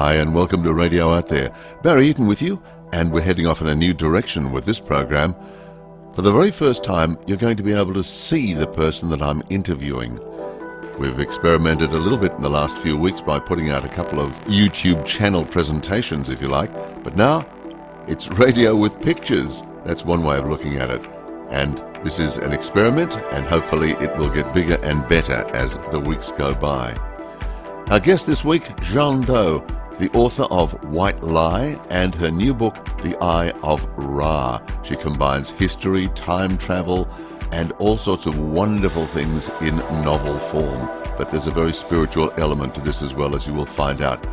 Hi, and welcome to Radio Out There. Barry Eaton with you, and we're heading off in a new direction with this program. For the very first time, you're going to be able to see the person that I'm interviewing. We've experimented a little bit in the last few weeks by putting out a couple of YouTube channel presentations, if you like, but now it's radio with pictures. That's one way of looking at it. And this is an experiment, and hopefully it will get bigger and better as the weeks go by. Our guest this week, Jeanne D'Aout, the author of White Lie and her new book, The Eye of Rah. She combines history, time travel, and all sorts of wonderful things in novel form. But there's a very spiritual element to this as well, as you will find out.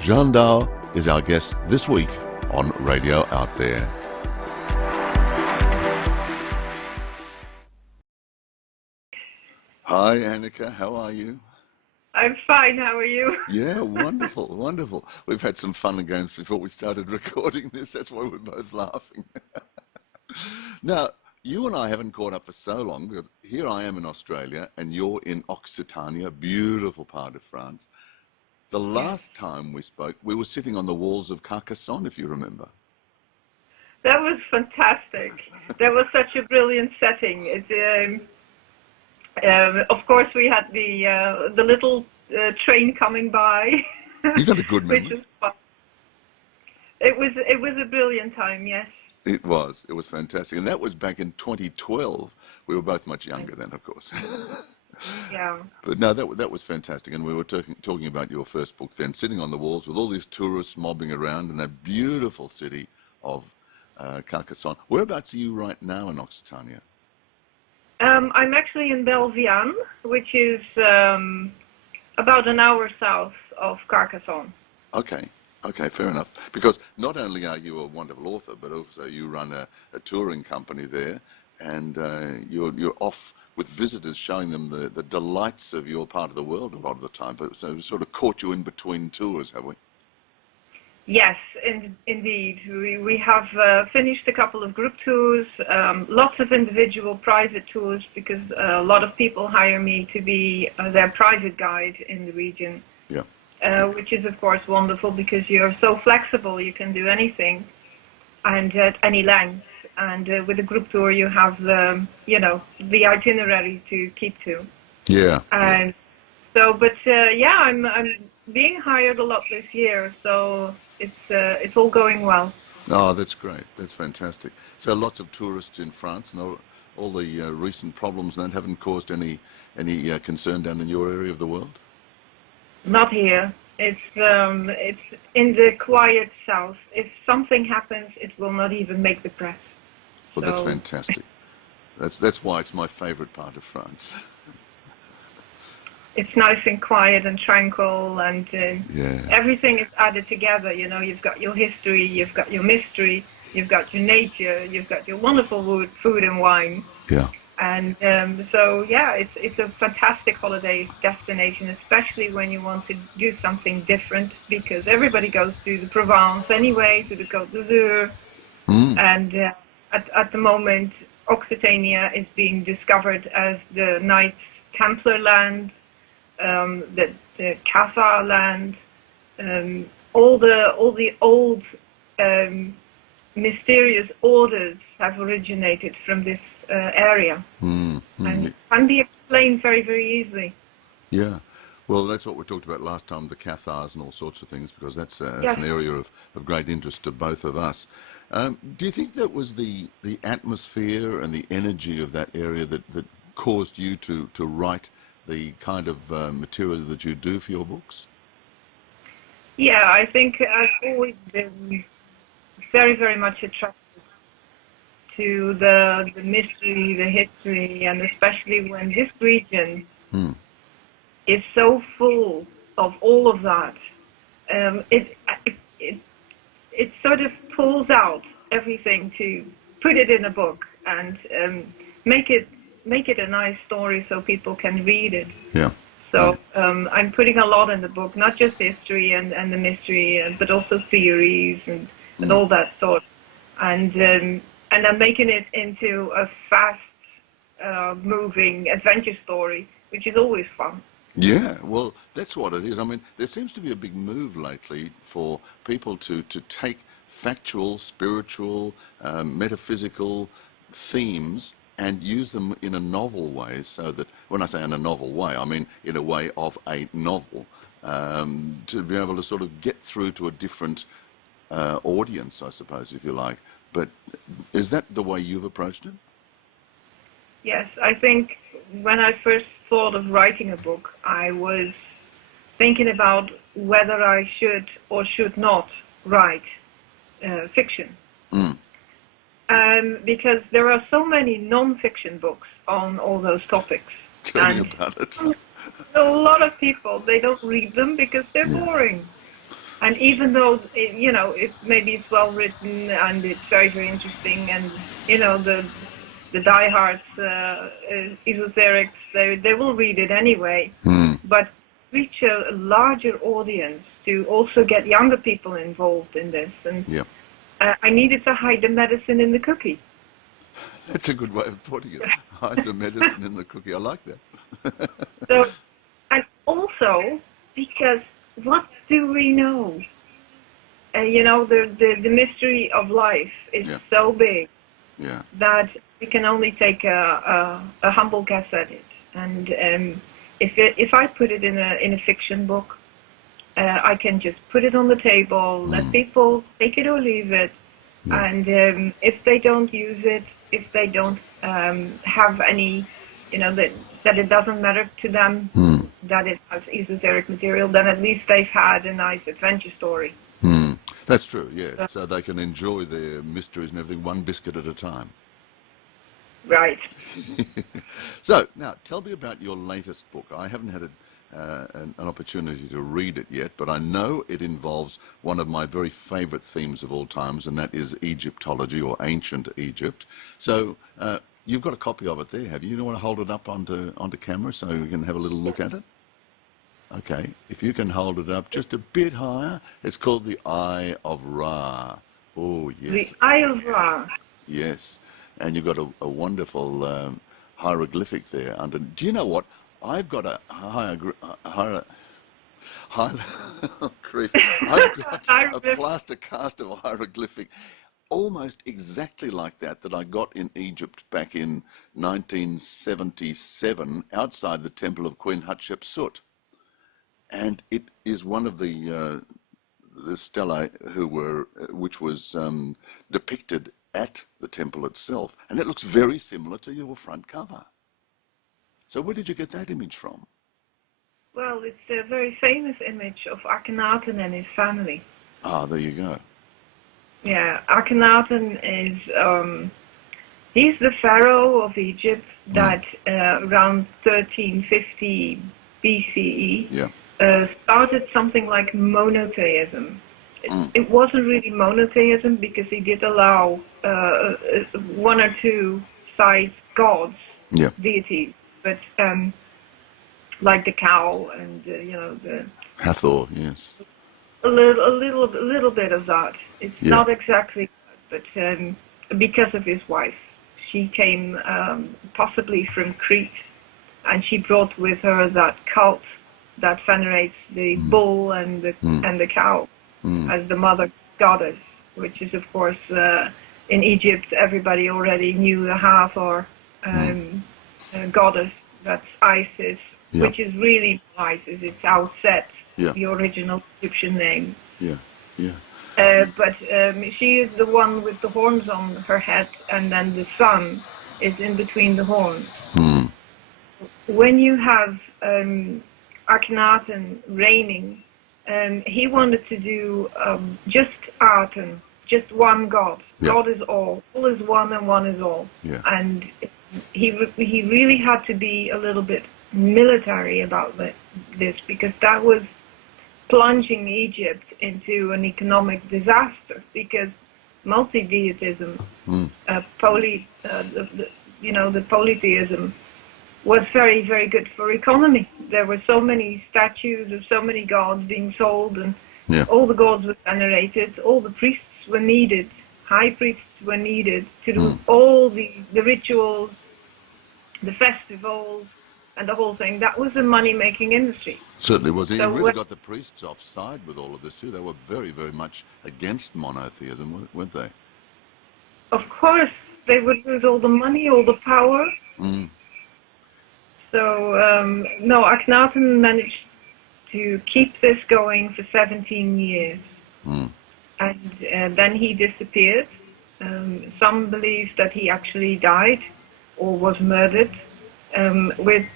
Jeanne D'Aout is our guest this week on Radio Out There. Hi, Annika. How are you? I'm fine. How are you? Yeah, wonderful, wonderful. We've had some fun and games before we started recording this. That's why we're both laughing. Now, you and I haven't caught up for so long, because here I am in Australia and you're in Occitania, a beautiful part of France. The last time we spoke, we were sitting on the walls of Carcassonne, if you remember. That was fantastic. That was such a brilliant setting. Of course, we had the little train coming by. You got a good memory. Which was fun. It was a brilliant time. Yes. It was fantastic, and that was back in 2012. We were both much younger then, of course. Yeah. But no, that was fantastic, and we were talking about your first book then, sitting on the walls with all these tourists mobbing around in that beautiful city of Carcassonne. Whereabouts are you right now in Occitania? I'm actually in Belviane, which is about an hour south of Carcassonne. Okay, fair enough. Because not only are you a wonderful author, but also you run a touring company there, and you're off with visitors, showing them the delights of your part of the world a lot of the time. But so we sort of caught you in between tours, have we? Yes, indeed. We have finished a couple of group tours, lots of individual private tours, because a lot of people hire me to be their private guide in the region. Yeah. Which is, of course, wonderful, because you're so flexible. You can do anything and at any length. And with a group tour, you have the itinerary to keep to. Yeah. And so, but I'm being hired a lot this year, so it's all going well. Oh, that's great. That's fantastic. So lots of tourists in France, and all the recent problems then haven't caused any concern down in your area of the world? Not here. It's in the quiet south. If something happens, it will not even make the press. Well, so. That's fantastic. That's why it's my favorite part of France. It's nice and quiet and tranquil, and everything is added together. You know, you've got your history, you've got your mystery, you've got your nature, you've got your wonderful food and wine. Yeah. And it's a fantastic holiday destination, especially when you want to do something different, because everybody goes to the Provence anyway, to the Côte d'Azur. And at the moment, Occitania is being discovered as the Knights Templar land, the Cathar land, all the old mysterious orders have originated from this area, and it can be explained very, very easily. Yeah, well, that's what we talked about last time, the Cathars and all sorts of things, because that's an area of great interest to both of us. Do you think that was the atmosphere and the energy of that area that caused you to write the kind of material that you do for your books? Yeah, I think I've always been very, very much attracted to the mystery, the history, and especially when this region is so full of all of that. It sort of pulls out everything to put it in a book and make it a nice story so people can read it. Yeah. So I'm putting a lot in the book, not just history and the mystery, but also theories and all that sort. And I'm making it into a fast moving adventure story, which is always fun. Yeah, well, that's what it is. I mean, there seems to be a big move lately for people to take factual, spiritual, metaphysical themes and use them in a novel way, so that, when I say in a novel way, I mean in a way of a novel, to be able to sort of get through to a different audience, I suppose, if you like. But is that the way you've approached it? Yes, I think when I first thought of writing a book, I was thinking about whether I should or should not write fiction. Mm, Because there are so many non-fiction books on all those topics. tell me And about it. a lot of people, they don't read them because they're Yeah. boring. And even though, it maybe it's well written and it's very, very interesting, and, the diehards, esoterics, they will read it anyway. Mm, But reach a larger audience to also get younger people involved in this. And yeah. I needed to hide the medicine in the cookie. That's a good way of putting it. Hide the medicine in the cookie. I like that. So, and also because what do we know? The mystery of life is Yeah. so big Yeah. that we can only take a humble guess at it. And if I put it in a fiction book, I can just put it on the table, let people take it or leave it. Yeah. And if they don't use it, if they don't have any, that it doesn't matter to them, Mm, that it has esoteric material, then at least they've had a nice adventure story. mm. That's true, yeah. So, So they can enjoy their mysteries and everything one biscuit at a time. right. So, now, tell me about your latest book. I haven't had an opportunity to read it yet, but I know it involves one of my very favorite themes of all times, and that is Egyptology, or ancient Egypt. So, you've got a copy of it there, have you? You want to hold it up onto camera so we can have a little look at it? Okay, if you can hold it up just a bit higher. It's called the Eye of Rah. Oh, The yes, Eye of Rah. yes. And you've got a wonderful hieroglyphic there under. Do you know what? I've got a oh, grief. I've got I a remember. plaster cast of a hieroglyphic almost exactly like that I got in Egypt back in 1977 outside the temple of Queen Hatshepsut. And it is one of the stelae which was depicted at the temple itself, and it looks very similar to your front cover. So where did you get that image from? Well, it's a very famous image of Akhenaten and his family. Ah, there you go. Yeah, Akhenaten is he's the pharaoh of Egypt that around 1350 BCE Yeah. Started something like monotheism. It wasn't really monotheism because he did allow one or two side gods, Yeah. deities, but like the cow and the Hathor, yes. a little bit of that. It's Yeah. not exactly, but because of his wife, she came possibly from Crete, and she brought with her that cult that venerates the bull and the cow as the mother goddess, which is of course in Egypt everybody already knew the Hathor goddess. That's Isis, Yeah. which is really Isis. It's Outset, Yeah. the original Egyptian name. Yeah. Yeah. But she is the one with the horns on her head, and then the sun is in between the horns. Mm. When you have Akhenaten reigning, he wanted to do just Aten, just one God. Yeah. God is all. All is one and one is all. Yeah. And he really had to be a little bit military about this, because that was plunging Egypt into an economic disaster, because multi-deism, the polytheism, was very, very good for economy. There were so many statues of so many gods being sold, and Yeah. all the gods were venerated, all the priests were needed, high priests were needed to do all the rituals, the festivals, and the whole thing. That was a money-making industry. Certainly was. He So really got the priests offside with all of this too. They were very, very much against monotheism, weren't they? of course, they would lose all the money, all the power. Mm. So, no, Akhenaten managed to keep this going for 17 years. Mm. And then he disappeared. Some believe that he actually died or was murdered. With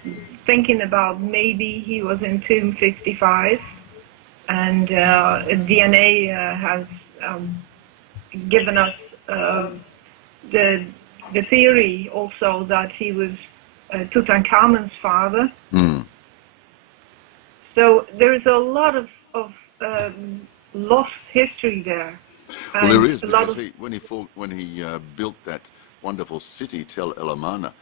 thinking about maybe he was in tomb 55, and DNA has given us the theory also that he was Tutankhamun's father. Mm. So there is a lot of lost history there. Well, there is, because when he built that wonderful city, Tel El Amarna,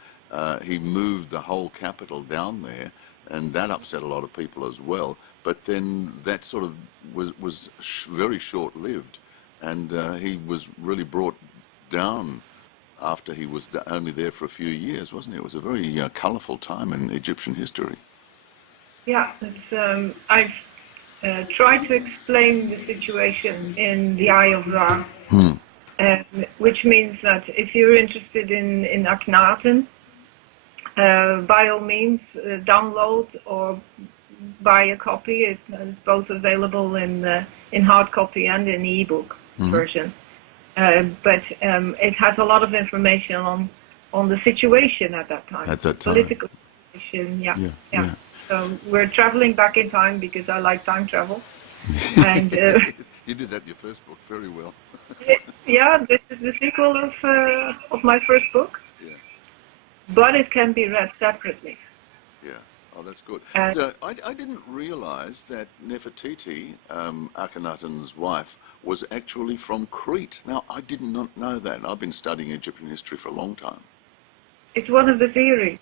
he moved the whole capital down there, and that upset a lot of people as well. But then that sort of was very short-lived, and he was really brought down after he was only there for a few years, wasn't he? It was a very colourful time in Egyptian history. Yeah, it's, I've tried to explain the situation in the Eye of Rah, which means that if you're interested in Akhenaten, by all means, download or buy a copy. It's both available in hard copy and in ebook version. But it has a lot of information on the situation at that time. Political situation, yeah. So we're traveling back in time because I like time travel. And you did that in your first book very well. Yeah, this is the sequel of my first book. Yeah. But it can be read separately. Yeah. Oh, that's good. So I didn't realize that Nefertiti, Akhenaten's wife, was actually from Crete. Now, I did not know that. I've been studying Egyptian history for a long time. It's one of the theories.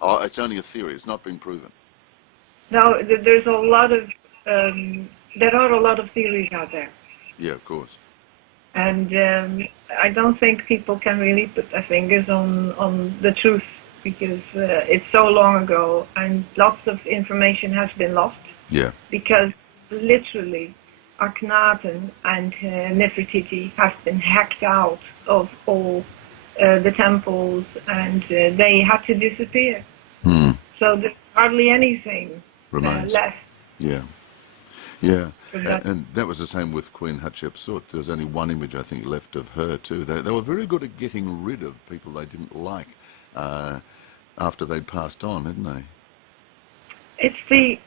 Oh, it's only a theory. It's not been proven. No, there's a lot of there are a lot of theories out there. Yeah, of course. And I don't think people can really put their fingers on the truth because it's so long ago and lots of information has been lost. Yeah. Because literally Akhenaten and Nefertiti have been hacked out of all the temples and they had to disappear. So there's hardly anything left. Yeah. Yeah. And that was the same with Queen Hatshepsut. There was only one image, I think, left of her too. They were very good at getting rid of people they didn't like after they'd passed on, hadn't they? It's the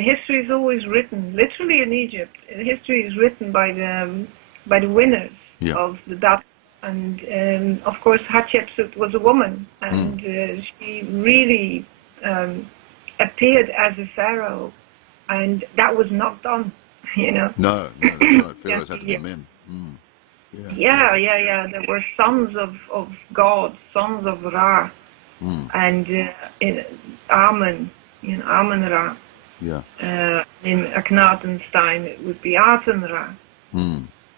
history is always written, literally in Egypt. History is written by the winners of the battle. And of course, Hatshepsut was a woman, and she really appeared as a pharaoh, and that was not done. You know. No, that's right. Pharaohs had to be men. Yeah. There were sons of God, sons of Ra, and in Amen, Amen-Ra. Yeah. In Akhenaten's time, it would be Aten-Ra.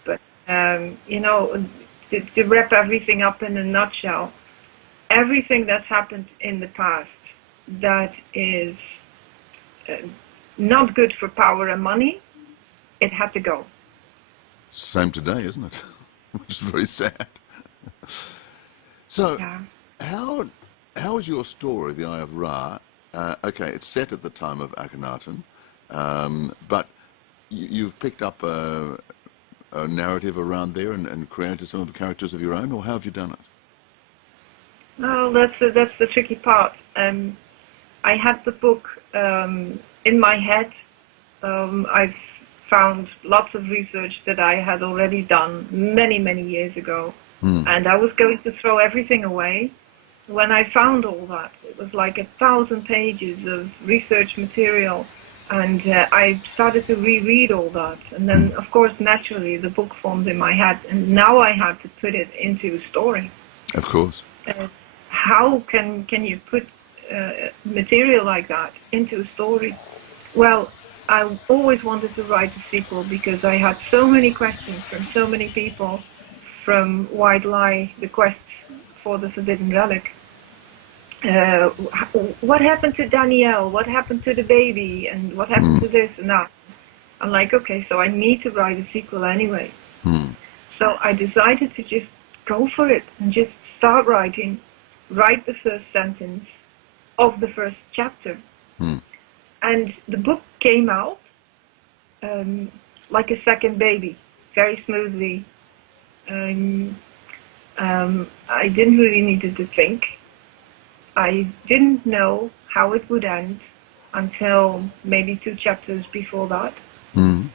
But to wrap everything up in a nutshell, everything that's happened in the past that is not good for power and money, it had to go. Same today, isn't it? Which is very sad. So, how is your story, The Eye of Rah? Okay, it's set at the time of Akhenaten, but you've picked up a narrative around there and created some of the characters of your own, or how have you done it? Well, that's the tricky part. I had the book in my head. I've found lots of research that I had already done many, many years ago, and I was going to throw everything away. When I found all that, it was like 1,000 pages of research material, and I started to reread all that. And then, of course, naturally, the book formed in my head, and now I had to put it into a story. Of course. How can you put material like that into a story? Well, I always wanted to write a sequel because I had so many questions from so many people, from White Lie, the quest for the Forbidden Relic, what happened to Danielle? What happened to the baby? And what happened Mm. to this and that? I'm like, okay, so I need to write a sequel anyway. Mm. So I decided to just go for it and just start writing, write the first sentence of the first chapter. Mm. And the book came out like a second baby, very smoothly. I didn't really need to think. I didn't know how it would end until maybe 2 chapters before that. Mm.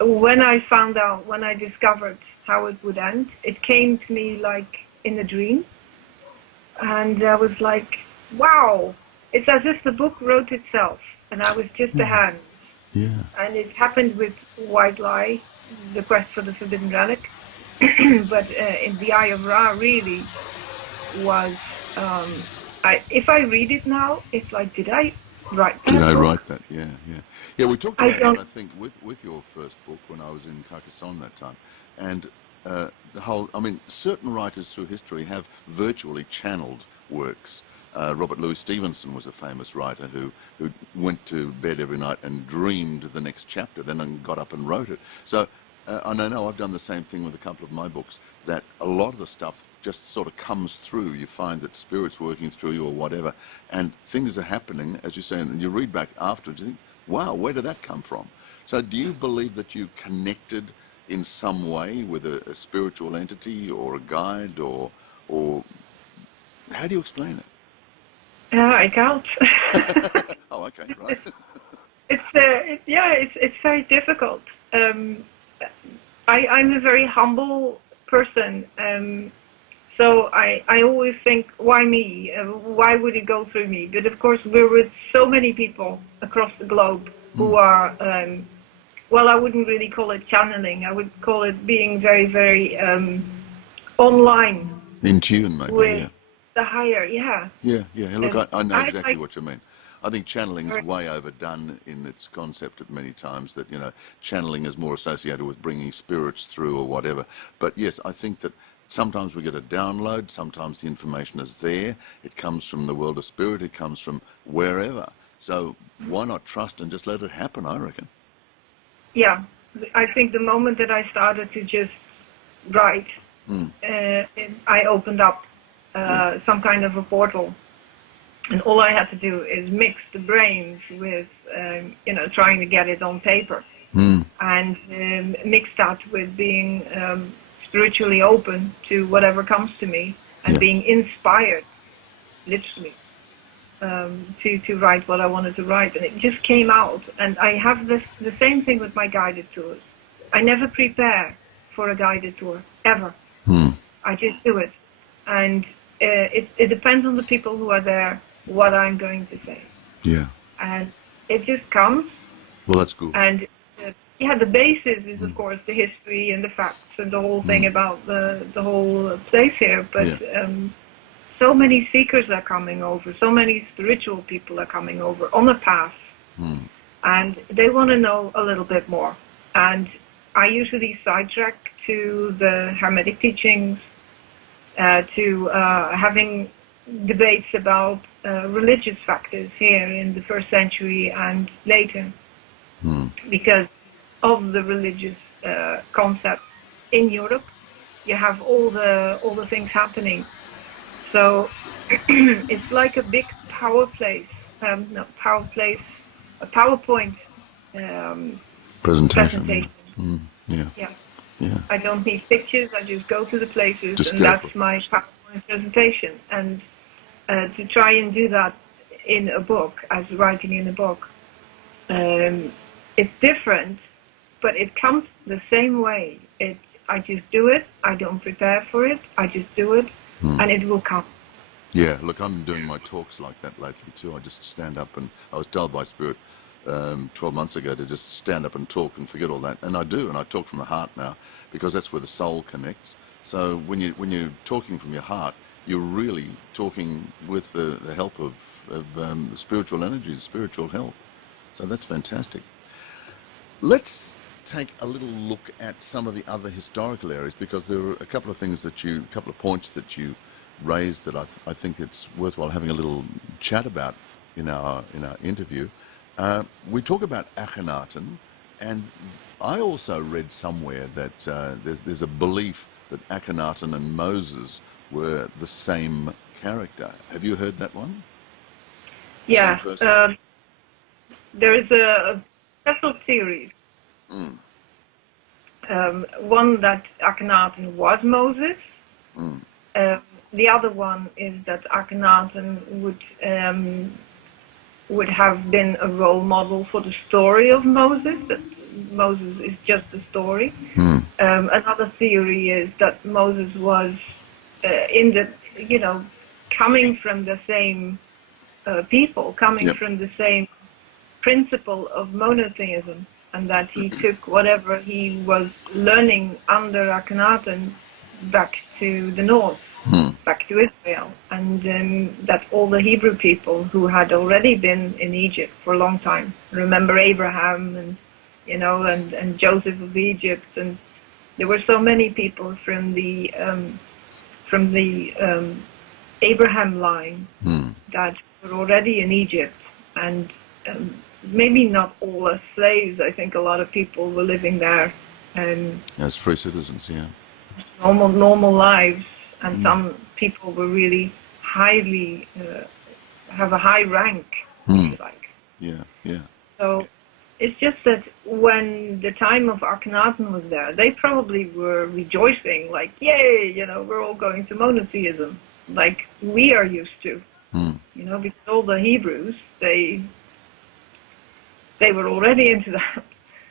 When I found out, when I discovered how it would end, it came to me like in a dream. And I was like, wow, it's as if the book wrote itself and I was just a hand. Yeah. And it happened with White Lie, The Quest for the Forbidden Relic. But in The Eye of Rah really was, if I read it now, it's like, did I write that Did I book? write that? Yeah, yeah. Yeah, we talked I about that, don't, I think, with your first book when I was in Carcassonne that time. And the whole, I mean, certain writers through history have virtually channeled works. Robert Louis Stevenson was a famous writer who went to bed every night and dreamed the next chapter, then got up and wrote it. So, and I know I've done the same thing with a couple of my books, that a lot of the stuff just sort of comes through. You find that spirit's working through you or whatever, and things are happening, as you say, and you read back afterwards, you think, wow, where did that come from? So do you believe that you connected in some way with a spiritual entity or a guide, or how do you explain I can't. it? Oh, okay, right. It's very difficult. I'm a very humble person. So I always think, why me? Why would it go through me? But of course, we're with so many people across the globe who are, well, I wouldn't really call it channeling. I would call it being very, very online In tune, maybe, with yeah. the higher, yeah. Yeah, yeah. Look, And I know I exactly like, what you mean. I think channeling is way overdone in its concept at many times, that, channeling is more associated with bringing spirits through or whatever. But yes, I think that sometimes we get a download, sometimes the information is there. It comes from the world of spirit, it comes from wherever. So why not trust and just let it happen, I reckon. yeah, I think the moment that I started to just write, Mm. I opened up Yeah. some kind of a portal. And all I had to do is mix the brains with, trying to get it on paper, Mm. and mix that with being spiritually open to whatever comes to me, and Yeah. being inspired, literally, to write what I wanted to write. And it just came out. And I have the same thing with my guided tours. I never prepare for a guided tour, ever. Mm. I just do it. And it depends on the people who are there, what I'm going to say. Yeah. And it just comes. Well, that's good. And the basis is, of course, the history and the facts and the whole thing about the whole place here. But Yeah. So many seekers are coming over, so many spiritual people are coming over on a path, Mm. and they want to know a little bit more. And I usually sidetrack to the Hermetic teachings, to having debates about religious factors here in the first century and later, Mm. because of the religious concept in Europe. You have all the things happening. So it's like a big power place, a PowerPoint Presentation. presentation. Mm. Yeah. Yeah. Yeah. I don't need pictures. I just go to the places, Just and go for that's it. my PowerPoint presentation. And to try and do that in a book, as writing in a book, it's different, but it comes the same way. I just do it. I don't prepare for it. I just do it, and it will come. Yeah, look, I'm doing my talks like that lately too. I just stand up, and I was told by Spirit 12 months ago to just stand up and talk and forget all that, and I do, and I talk from the heart now, because that's where the soul connects. So when you're talking from your heart, you're really talking with the help of the spiritual energy, the spiritual help. So that's fantastic. Let's take a little look at some of the other historical areas, because there are a couple of things a couple of points that you raised that I think it's worthwhile having a little chat about in our interview. We talk about Akhenaten, and I also read somewhere that there's a belief that Akhenaten and Moses were the same character. Have you heard that one? Yeah, Same person? there is a special theory. Mm, One that Akhenaten was Moses. mm, The other one is that Akhenaten would have been a role model for the story of Moses. That Moses is just a story. mm. Another theory is that Moses was coming from the same people, coming Yep. from the same principle of monotheism, and that he took whatever he was learning under Akhenaten back to the north, Mm, back to Israel, and that all the Hebrew people who had already been in Egypt for a long time, remember Abraham and and Joseph of Egypt, and there were so many people from the Abraham line mm. that were already in Egypt, and maybe not all as slaves. I think a lot of people were living there, As free citizens, yeah. normal lives, and Mm, some people were really highly have a high rank, if mm. you like. Yeah, yeah. So it's just that when the time of Akhenaten was there, they probably were rejoicing, like, yay, we're all going to monotheism, like we are used to, Mm, because all the Hebrews, they were already into that.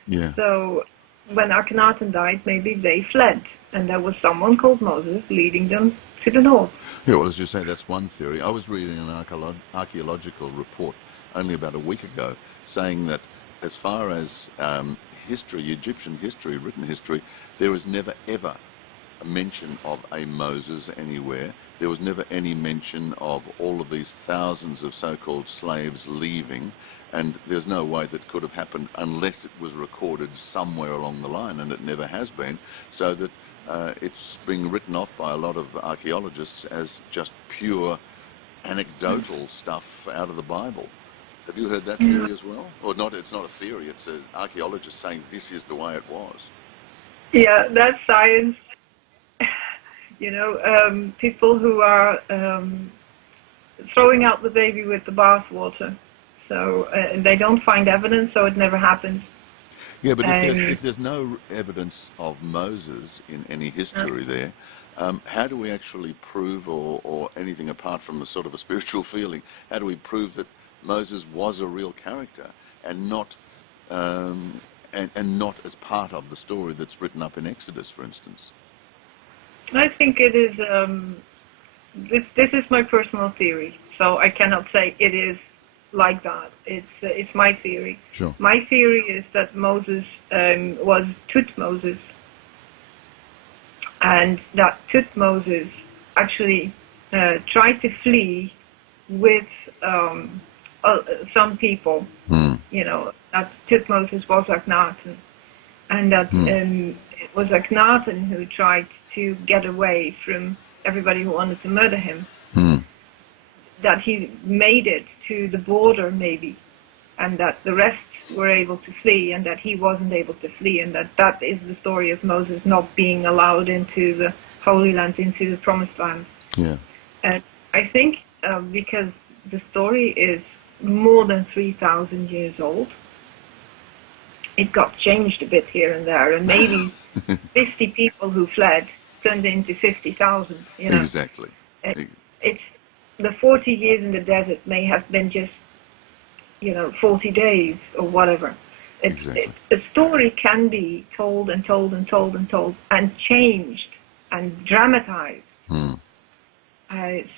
yeah. So when Akhenaten died, maybe they fled, and there was someone called Moses leading them to the north. Yeah, well, as you say, that's one theory. I was reading an archaeological report only about a week ago saying that as far as history, Egyptian history, written history, there is never ever a mention of a Moses anywhere. There was never any mention of all of these thousands of so-called slaves leaving, and there's no way that could have happened unless it was recorded somewhere along the line, and it never has been, so that it's being written off by a lot of archaeologists as just pure anecdotal stuff out of the Bible. Have you heard that theory as well? Or not? It's not a theory. It's an archaeologist saying this is the way it was. Yeah, that's science. People who are throwing out the baby with the bathwater. So they don't find evidence, so it never happened. Yeah, but Um, if there's no evidence of Moses in any history there, how do we actually prove, or anything apart from the sort of a spiritual feeling, how do we prove that Moses was a real character and not and not as part of the story that's written up in Exodus, for instance? I think it is. This is my personal theory, so I cannot say it is like that. It's my theory. Sure. My theory is that Moses was Tutmosis, and that Tutmosis actually tried to flee with some people. Hmm. That Tutmosis was Akhenaten, and that Hmm. it was Akhenaten who tried to get away from everybody who wanted to murder him. Hmm. That he made it to the border, maybe, and that the rest were able to flee, and that he wasn't able to flee, and that is the story of Moses not being allowed into the Holy Land, into the Promised Land. Yeah. And I think because the story is more than 3,000 years old, it got changed a bit here and there, and maybe 50 people who fled turned into 50,000. Exactly. It's the 40 years in the desert may have been just 40 days or whatever. Exactly. A story can be told and told and told and told and changed and dramatized. Hmm.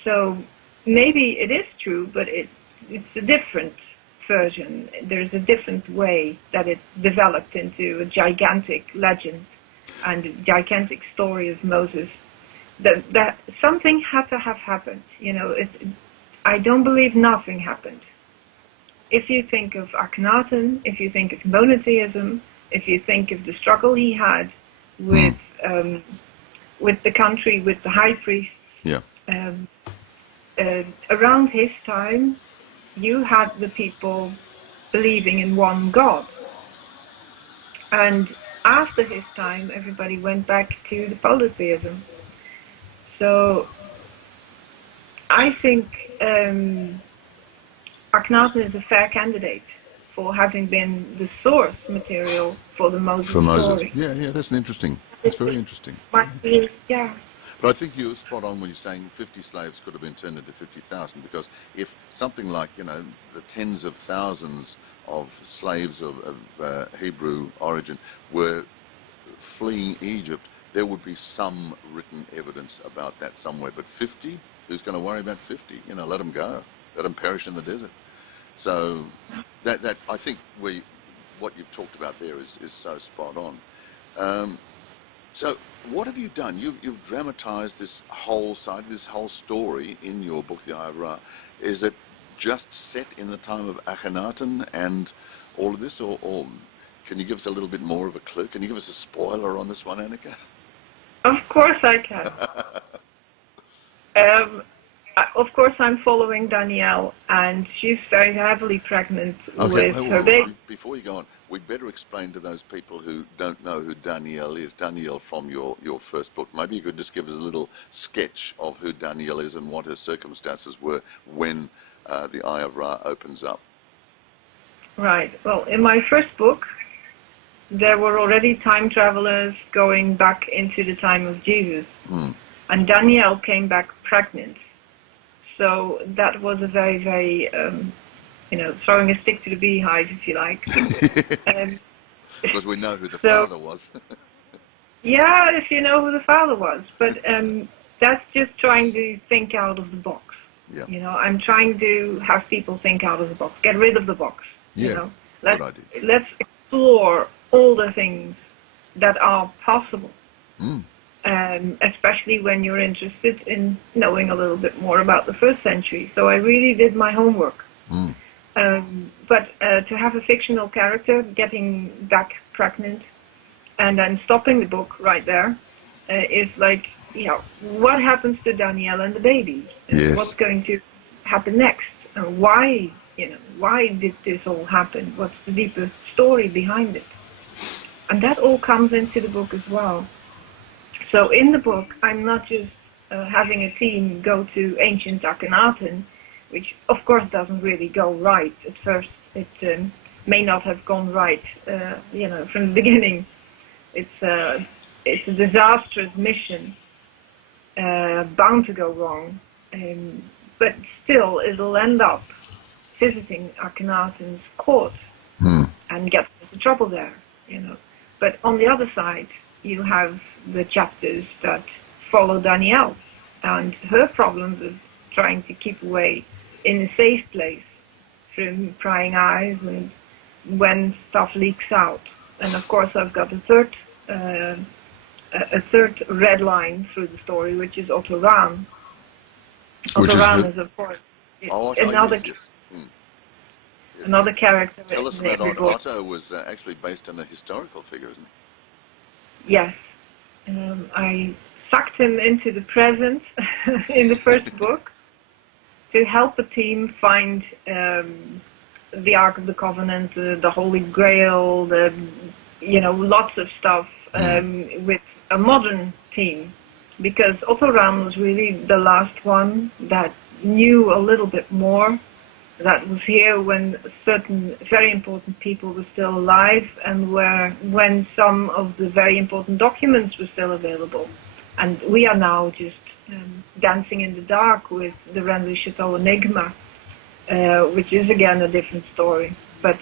So maybe it is true, but it's a different version. There's a different way that it developed into a gigantic legend and a gigantic story of Moses. That something had to have happened. I don't believe nothing happened. If you think of Akhenaten, if you think of monotheism, if you think of the struggle he had with the country, with the high priest, Yeah. Um, Around his time, you had the people believing in one God. And after his time, everybody went back to the polytheism. So I think Akhenaten is a fair candidate for having been the source material for the Moses For Moses. story. Yeah, that's interesting. That's very interesting. Might be, yeah. But I think you're spot on when you're saying 50 slaves could have been turned into 50,000, because if something like, the tens of thousands of slaves of Hebrew origin were fleeing Egypt, there would be some written evidence about that somewhere. But 50? Who's going to worry about 50? Let them go. Let them perish in the desert. So that I think what you've talked about there is so spot on. So what have you done? You've dramatized this whole side, this whole story in your book, The Eye of Rah. Is it just set in the time of Akhenaten and all of this, or can you give us a little bit more of a clue? Can you give us a spoiler on this one, Annika? Of course I can. Of course I'm following Danielle, and she's very heavily pregnant with her baby. Before you go on, we'd better explain to those people who don't know who Danielle is. Danielle from your first book. Maybe you could just give us a little sketch of who Danielle is and what her circumstances were when the Eye of Rah opens up. Right. Well, in my first book, there were already time travelers going back into the time of Jesus. And Danielle came back pregnant. So that was a very, very, throwing a stick to the beehive, if you like. Because we know who the father was. Yeah, if you know who the father was. But that's just trying to think out of the box. Yeah. I'm trying to have people think out of the box, get rid of the box. Yeah, Let's explore all the things that are possible. Especially when you're interested in knowing a little bit more about the first century. So I really did my homework. But to have a fictional character getting back pregnant and then stopping the book right there is like, what happens to Danielle and the baby? Yes. What's going to happen next? And why did this all happen? What's the deeper story behind it? And that all comes into the book as well. So in the book, I'm not just having a team go to ancient Akhenaten, which of course doesn't really go right at first. It may not have gone right, from the beginning. It's a disastrous mission, bound to go wrong, but still it'll end up visiting Akhenaten's court and get into trouble there, But on the other side, you have the chapters that follow Danielle and her problems of trying to keep away in a safe place from prying eyes and when stuff leaks out. And of course I've got a third red line through the story, which is Otto Rahn. Otto Rahn is of course another character. Tell us about Otto. Was actually based on a historical figure, isn't he? Yes. I sucked him into the present in the first book to help the team find the Ark of the Covenant, the Holy Grail, lots of stuff with a modern team, because Otto Rahn was really the last one that knew a little bit more, that was here when certain very important people were still alive and when some of the very important documents were still available. And we are now just dancing in the dark with the Rennes Chateau Enigma, which is again a different story. But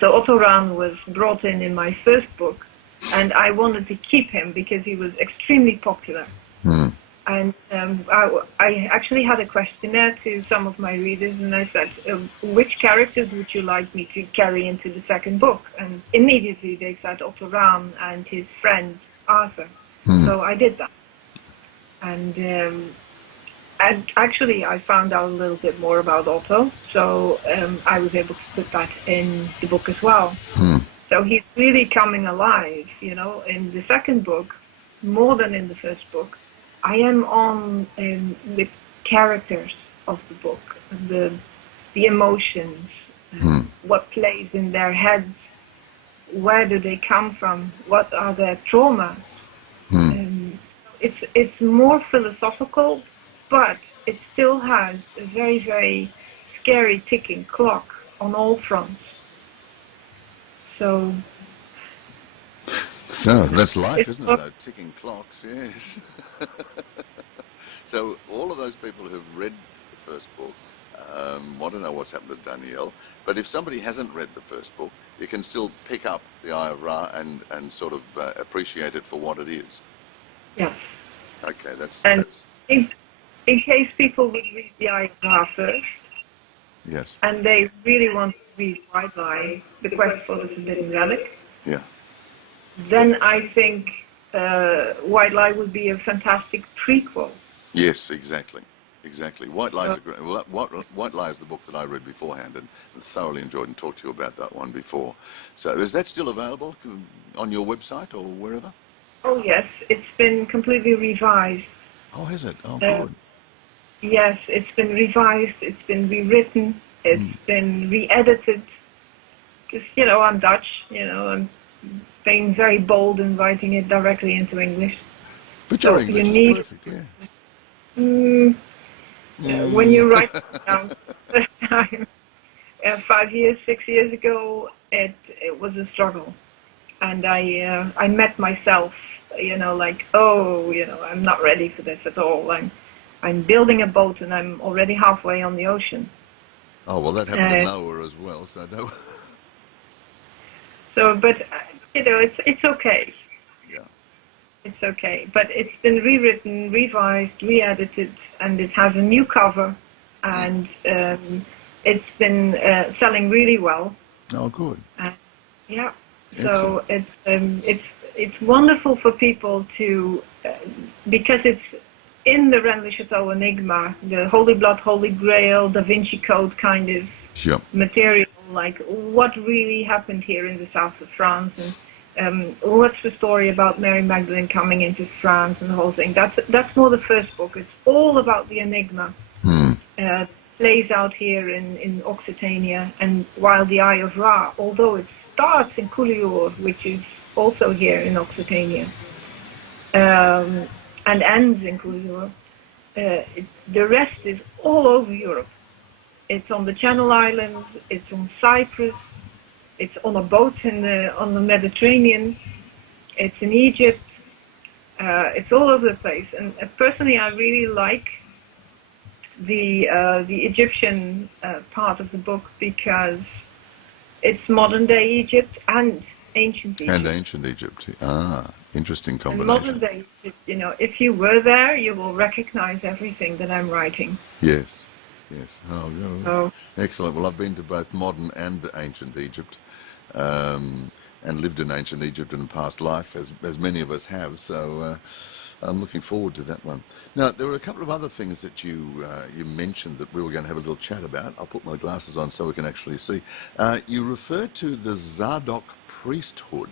so Otto Rahn was brought in my first book, and I wanted to keep him because he was extremely popular. And I actually had a questionnaire to some of my readers, and I said, which characters would you like me to carry into the second book? And immediately they said Otto Rahn and his friend Arthur. So I did that. And actually I found out a little bit more about Otto, so I was able to put that in the book as well. So he's really coming alive, in the second book, more than in the first book. I am on the characters of the book, the emotions, what plays in their heads, where do they come from, what are their traumas. It's more philosophical, but it still has a very, very scary ticking clock on all fronts. So that's life, isn't it, though? Ticking clocks, yes. So all of those people who've read the first book want to know what's happened to Danielle. But if somebody hasn't read the first book, you can still pick up the Eye of Rah and sort of appreciate it for what it is. yes. Okay, And that's in case people would read the Eye of Rah first, yes, and they really want to read White Lie, The Quest for the Forbidden Relic, yeah. then I think White Lie would be a fantastic prequel. Yes, exactly. Exactly. White Lies are great. Well, White Lie is the book that I read beforehand and thoroughly enjoyed and talked to you about that one before. So is that still available on your website or wherever? Oh yes, it's been completely revised. Oh, has it? Oh, Uh, good. yes, it's been revised, it's been rewritten, it's been re-edited. Because, I'm Dutch, I'm being very bold in writing it directly into English. But So your you English is need, perfect, yeah. when you write it down first time, 5 years, 6 years ago, it was a struggle. And I met myself, I'm not ready for this at all. I'm building a boat and I'm already halfway on the ocean. Oh, well, that happened to Noah as well, so don't... But it's okay. Yeah. It's okay. But it's been rewritten, revised, re-edited, and it has a new cover, and it's been selling really well. Oh, good. Yeah. Excellent. So it's wonderful for people to because it's in the Rennes le Chateau Enigma, the Holy Blood, Holy Grail, Da Vinci Code kind of material, like what really happened here in the south of France, and what's the story about Mary Magdalene coming into France and the whole thing. That's more the first book. It's all about the enigma. Plays out here in Occitania, and while the Eye of Rah, although it starts in Coulior, which is also here in Occitania, and ends in Coulior, the rest is all over Europe. It's on the Channel Islands, it's on Cyprus, it's on a boat on the Mediterranean, it's in Egypt, it's all over the place. And personally, I really like the Egyptian part of the book because it's modern day Egypt and ancient Egypt. And ancient Egypt. Ah, interesting combination. And modern day Egypt, if you were there, you will recognize everything that I'm writing. Yes. Yes. Oh, excellent. Well, I've been to both modern and ancient Egypt, and lived in ancient Egypt in a past life, as many of us have. So I'm looking forward to that one. Now, there were a couple of other things that you mentioned that we were going to have a little chat about. I'll put my glasses on so we can actually see. You referred to the Zadok priesthood.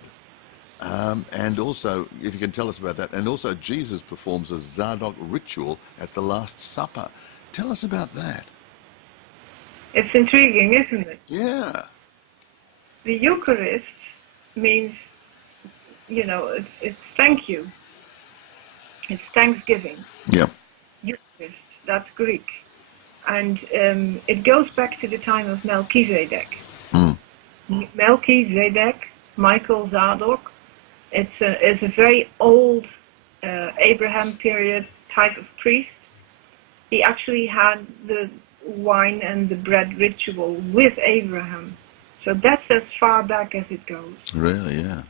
And also, if you can tell us about that, and also Jesus performs a Zadok ritual at the Last Supper. Tell us about that. It's intriguing, isn't it? Yeah. The Eucharist means, it's thank you. It's thanksgiving. Yeah. Eucharist, that's Greek. And it goes back to the time of Melchizedek. Melchizedek, Michael Zadok, it's a very old Abraham period type of priest. He actually had the wine and the bread ritual with Abraham. So that's as far back as it goes. Really, yeah.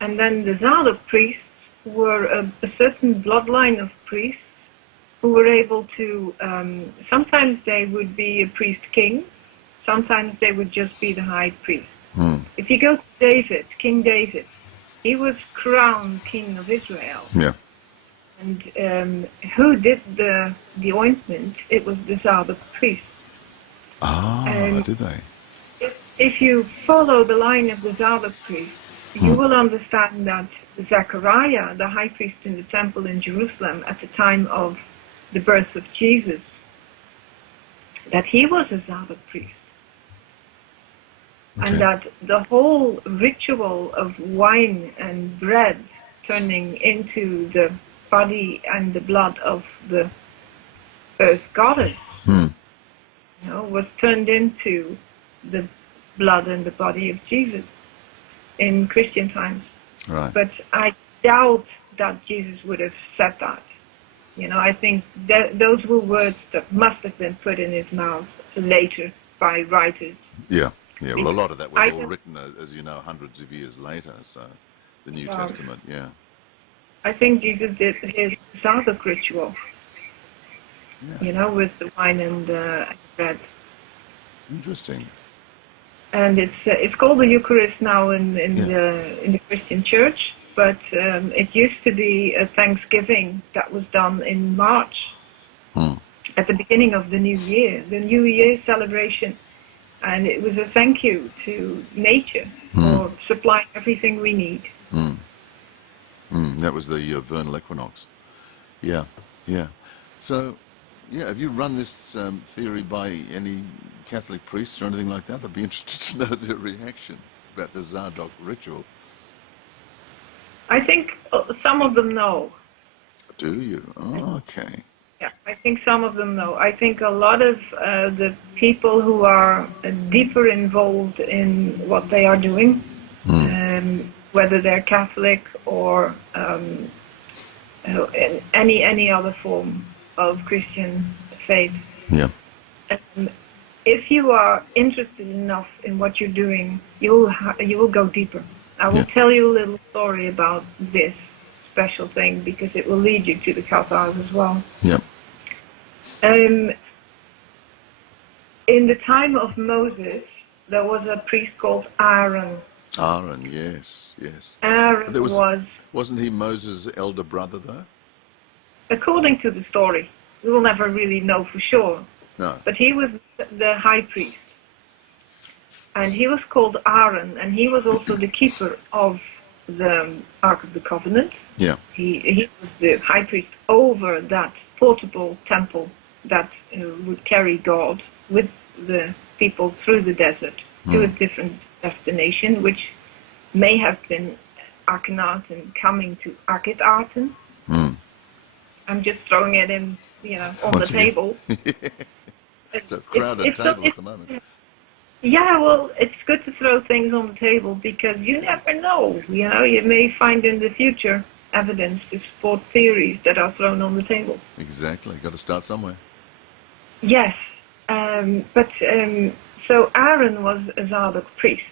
And then the Zadok priests were a certain bloodline of priests who were able to, sometimes they would be a priest king, sometimes they would just be the high priest. If you go to David, King David, he was crowned king of Israel. Yeah. And who did the ointment? It was the Zadok priest. Ah, did they? If you follow the line of the Zadok priest, you will understand that Zechariah, the high priest in the temple in Jerusalem at the time of the birth of Jesus, that he was a Zadok priest. Okay. And that the whole ritual of wine and bread turning into the body and the blood of the earth goddess, was turned into the blood and the body of Jesus in Christian times. Right. But I doubt that Jesus would have said that. I think that those were words that must have been put in his mouth later by writers. Yeah. Yeah, well, a lot of that was all don't- written, as you know, hundreds of years later, so the New Testament, yeah. I think Jesus did his Zadok ritual, Yeah. with the wine and bread. Interesting. And it's called the Eucharist now in the Christian Church, but it used to be a Thanksgiving that was done in March, at the beginning of the New Year, the New Year celebration, and it was a thank you to nature for supplying everything we need. That was the vernal equinox. Yeah, yeah. So, yeah, have you run this theory by any Catholic priests or anything like that? I'd be interested to know their reaction about the Zadok ritual. I think some of them know. Do you? Oh, okay. Yeah, I think some of them know. I think a lot of the people who are deeper involved in what they are doing, whether they're Catholic or in any other form of Christian faith, if you are interested enough in what you're doing, you will go deeper. I will tell you a little story about this special thing because it will lead you to the Cathars as well. Yep. In the time of Moses, there was a priest called Aaron. Aaron, yes, yes. Aaron Wasn't he Moses' elder brother, though? According to the story, we will never really know for sure. No. But he was the high priest. And he was called Aaron, and he was also the keeper of the Ark of the Covenant. Yeah. He was the high priest over that portable temple that would carry God with the people through the desert to a different destination, which may have been Akhenaten coming to Occitania. I'm just throwing it in, on the table. It's a crowded table at the moment. Yeah, well, it's good to throw things on the table because you never know. You may find in the future evidence to support theories that are thrown on the table. Exactly. Got to start somewhere. Yes. So Aaron was a Zadok priest.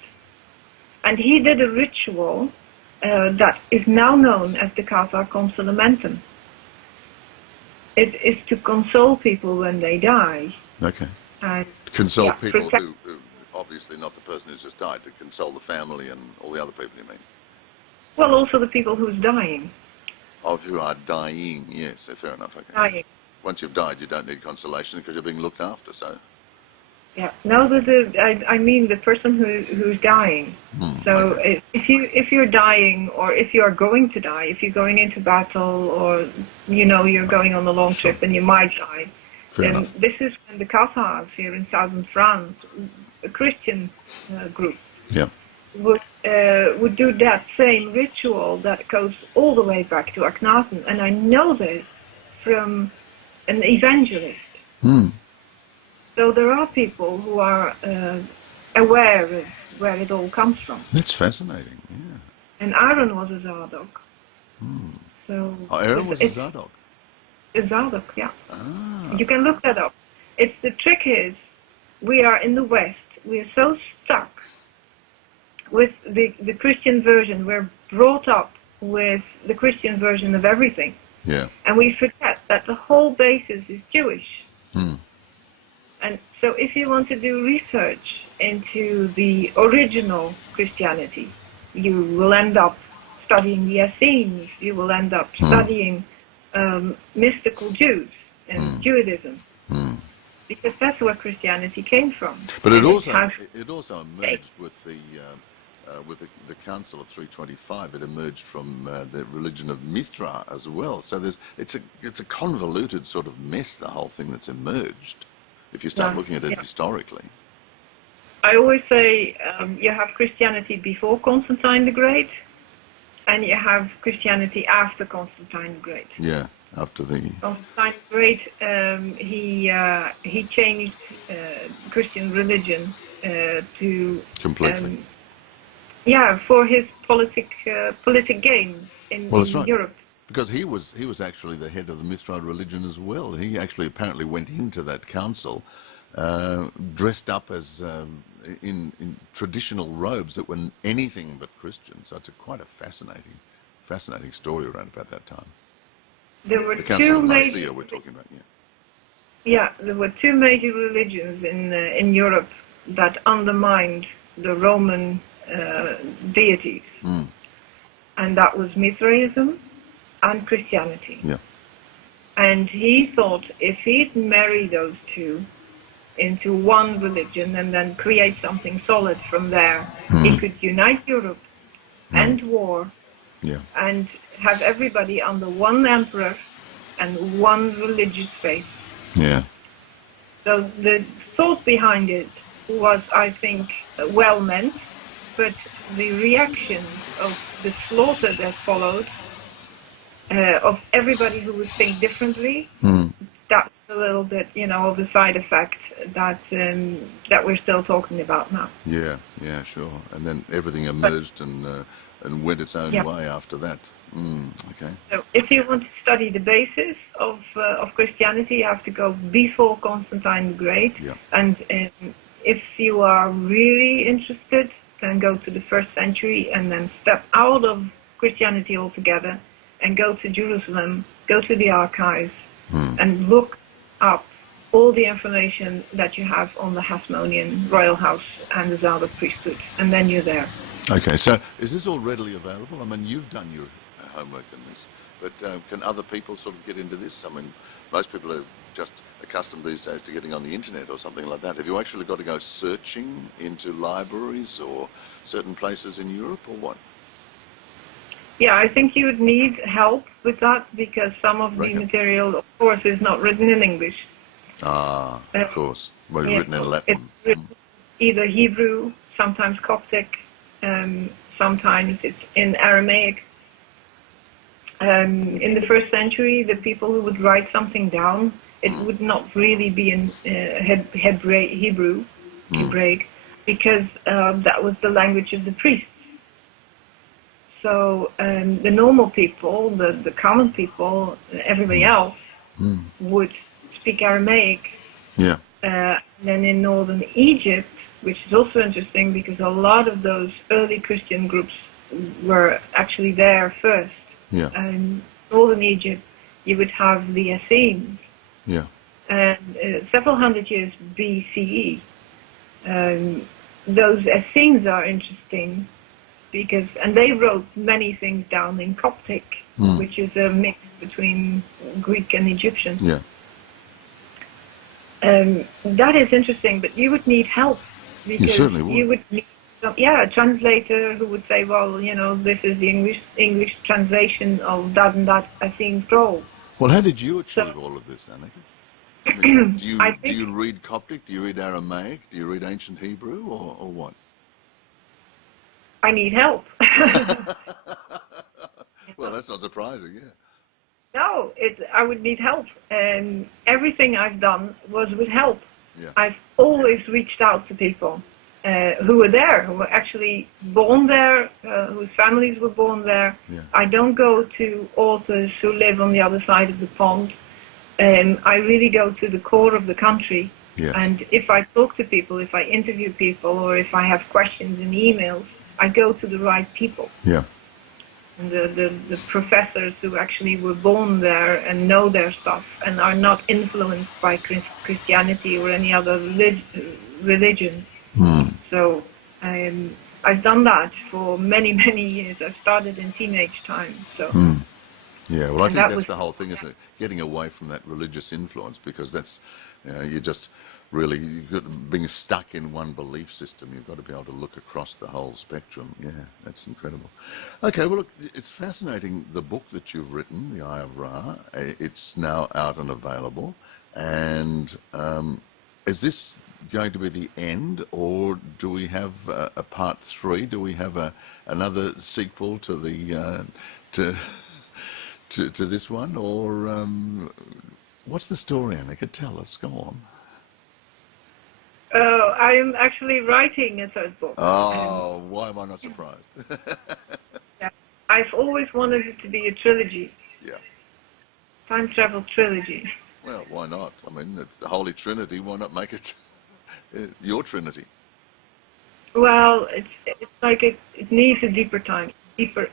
And he did a ritual that is now known as the Cathar Consolamentum. It is to console people when they die. Okay. Console people who, obviously not the person who's just died, to console the family and all the other people, you mean? Well, also the people who's dying. Of who are dying, yes, fair enough, okay. Dying. Once you've died, you don't need consolation because you're being looked after, so... Yeah, no, I mean the person who's dying. So okay. if you're dying, or if you are going to die, if you're going into battle, or you're going on a long trip and you might die, Fair enough. This is when the Cathars here in southern France, a Christian group, would do that same ritual that goes all the way back to Akhenaten, and I know this from an evangelist. So there are people who are aware of where it all comes from. That's fascinating, yeah. And Aaron was a Zadok. So Aaron was a Zadok? A Zadok, yeah. Ah. You can look that up. The trick is, we are in the West, we are so stuck with the Christian version. We're brought up with the Christian version of everything. Yeah. And we forget that the whole basis is Jewish. And so if you want to do research into the original Christianity, you will end up studying the Essenes, you will end up studying mystical Jews and Judaism, because that's where Christianity came from. But it also emerged with the with the Council of 325, it emerged from the religion of Mithra as well. So it's a convoluted sort of mess, the whole thing that's emerged, if you start Yeah, looking at it yeah. historically. I always say you have Christianity before Constantine the Great, and you have Christianity after Constantine the Great. Yeah, after the... Constantine the Great, he changed Christian religion to Completely. for his politic gains Well, that's in right. Europe. Because he was actually the head of the Mithrite religion as well. He actually apparently went into that council dressed up as in traditional robes that were anything but Christian. So it's quite a fascinating story around about that time. There were The Council two of major, Nicaea we're talking about, yeah. yeah, there were two major religions in Europe that undermined the Roman deities, and that was Mithraism and Christianity. Yeah. And he thought if he'd marry those two into one religion and then create something solid from there, he could unite Europe, end war, Yeah. and have everybody under one emperor and one religious faith. Yeah. So the thought behind it was, I think, well meant, but the reaction of the slaughter that followed, of everybody who would think differently, that's a little bit, of the side effect that we're still talking about now. Yeah, yeah, sure. And then everything emerged and went its own way after that. Okay. So if you want to study the basis of Christianity, you have to go before Constantine the Great. Yeah. And if you are really interested, then go to the 1st century and then step out of Christianity altogether and go to Jerusalem, go to the archives, and look up all the information that you have on the Hasmonean royal house and the Zaldok priesthood, and then you're there. Okay, so is this all readily available? I mean, you've done your homework in this, but can other people sort of get into this? I mean, most people are just accustomed these days to getting on the internet or something like that. Have you actually got to go searching into libraries or certain places in Europe, or what? Yeah, I think you would need help with that because some of the material, of course, is not written in English. Ah, of course. Well, written in Latin. It's written either Hebrew, sometimes Coptic, sometimes it's in Aramaic. In the 1st century, the people who would write something down, it would not really be in Hebraic, because that was the language of the priests. So the normal people, the common people, everybody else would speak Aramaic. Yeah. Then in northern Egypt, which is also interesting because a lot of those early Christian groups were actually there first. Yeah. In northern Egypt, you would have the Essenes. Yeah. And several hundred years BCE. Those Essenes are interesting because, and they wrote many things down in Coptic, which is a mix between Greek and Egyptian. Yeah. That is interesting, but you would need help because You certainly would. you would need a translator who would say, well, this is the English translation of that and that Essene scroll. Well, how did you achieve all of this, Annika? I mean, do you read Coptic? Do you read Aramaic? Do you read Ancient Hebrew, or what? I need help. Well, that's not surprising, yeah. No, I would need help. And everything I've done was with help. Yeah. I've always reached out to people who were there, who were actually born there, whose families were born there. Yeah. I don't go to authors who live on the other side of the pond. I really go to the core of the country. Yes. And if I talk to people, if I interview people, or if I have questions in emails, I go to the right people. Yeah. And the professors who actually were born there and know their stuff and are not influenced by Christianity or any other religion. So I've done that for many, many years. I started in teenage time. So. Yeah, well, I think that's was the whole thing, isn't it? Getting away from that religious influence, because that's, you're just really, being stuck in one belief system. You've got to be able to look across the whole spectrum. Yeah, that's incredible. Okay, well, look, it's fascinating, the book that you've written, The Eye of Rah. It's now out and available. And is this going to be the end, or do we have a part 3? Do we have another sequel to the to this one, or what's the story, Annika? Tell us. Go on. I'm actually writing a third book. Oh, why am I not surprised? Yeah, I've always wanted it to be a trilogy. Yeah. Time travel trilogy. Well, why not? I mean, it's the Holy Trinity. Why not make it your Trinity? Well, it's like it needs a deeper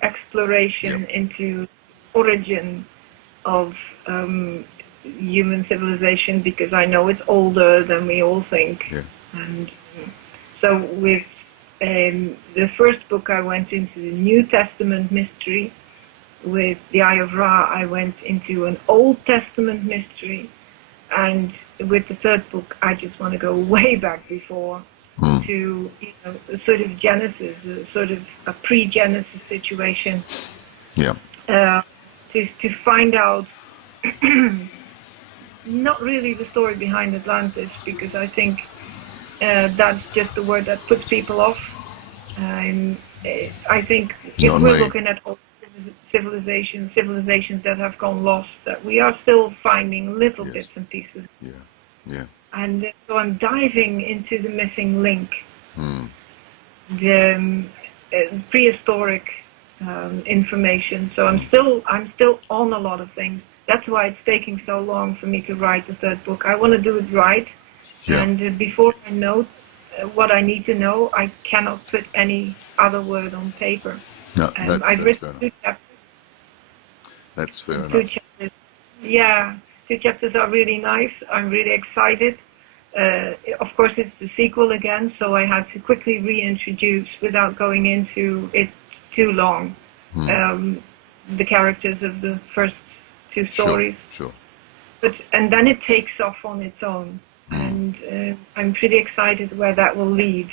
exploration into origin of human civilization, because I know it's older than we all think. Yeah. And so with the first book, I went into the New Testament mystery. With The Eye of Rah, I went into an Old Testament mystery. And with the third book, I just want to go way back before to, a sort of Genesis, a sort of a pre-Genesis situation. Yeah. To find out not really the story behind Atlantis, because I think that's just the word that puts people off. I think if we're looking at all civilizations that have gone lost, that we are still finding little bits and pieces. Yeah, yeah. And so I'm diving into the missing link, the prehistoric information. So I'm still on a lot of things. That's why it's taking so long for me to write the third book. I want to do it right, and before I know what I need to know, I cannot put any other word on paper. No, I've written 2 chapters. That's fair enough. 2 chapters. Yeah, 2 chapters are really nice. I'm really excited. Of course, it's the sequel again, so I had to quickly reintroduce, without going into it too long, the characters of the first 2 stories. Sure. And then it takes off on its own, and I'm pretty excited where that will lead.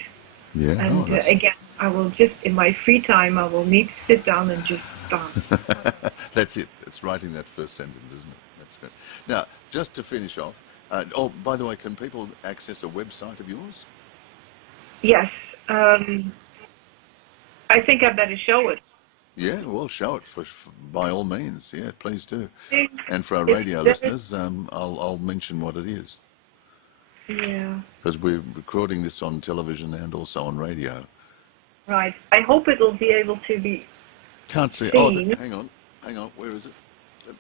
Yeah. And again, I will just, in my free time, I will need to sit down and just start. That's it. It's writing that first sentence, isn't it? That's good. Now, just to finish off, by the way, can people access a website of yours? Yes. I think I better show it. Yeah, well, show it by all means. Yeah, please do. And for our radio listeners, I'll mention what it is. Yeah. Because we're recording this on television and also on radio. Right. I hope it'll be able to be Can't see. seen. Hang on. Where is it?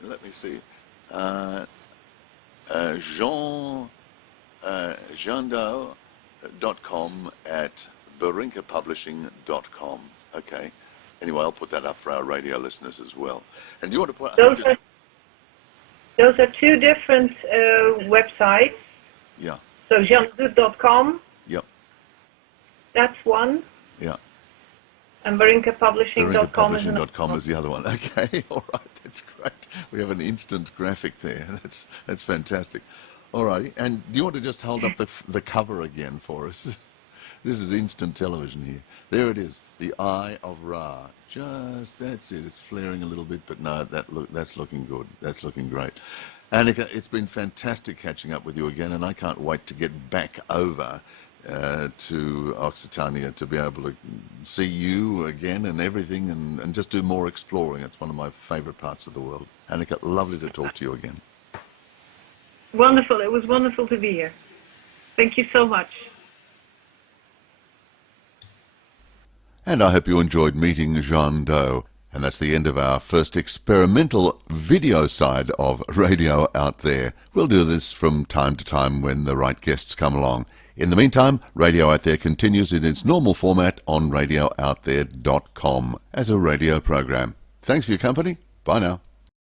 Let me see. Jeanne D'Aout.com at barinkapublishing.com. Okay. Anyway, I'll put that up for our radio listeners as well. And do you want to put... Those are 2 different websites. Yeah. So jeanne.com. Yep. That's one. Yeah. And barinkapublishing.com is the other one. Okay, all right, that's great. We have an instant graphic there. That's fantastic. All righty, and do you want to just hold up the cover again for us? This is instant television here. There it is, The Eye of Rah. That's it. It's flaring a little bit, but no, that's looking good. That's looking great. Annika, it's been fantastic catching up with you again, and I can't wait to get back over to Occitania to be able to see you again and everything, and just do more exploring. It's one of my favourite parts of the world. Annika, lovely to talk to you again. Wonderful. It was wonderful to be here. Thank you so much. And I hope you enjoyed meeting Jeanne D'Aout. And that's the end of our first experimental video side of Radio Out There. We'll do this from time to time when the right guests come along. In the meantime, Radio Out There continues in its normal format on radiooutthere.com as a radio program. Thanks for your company. Bye now.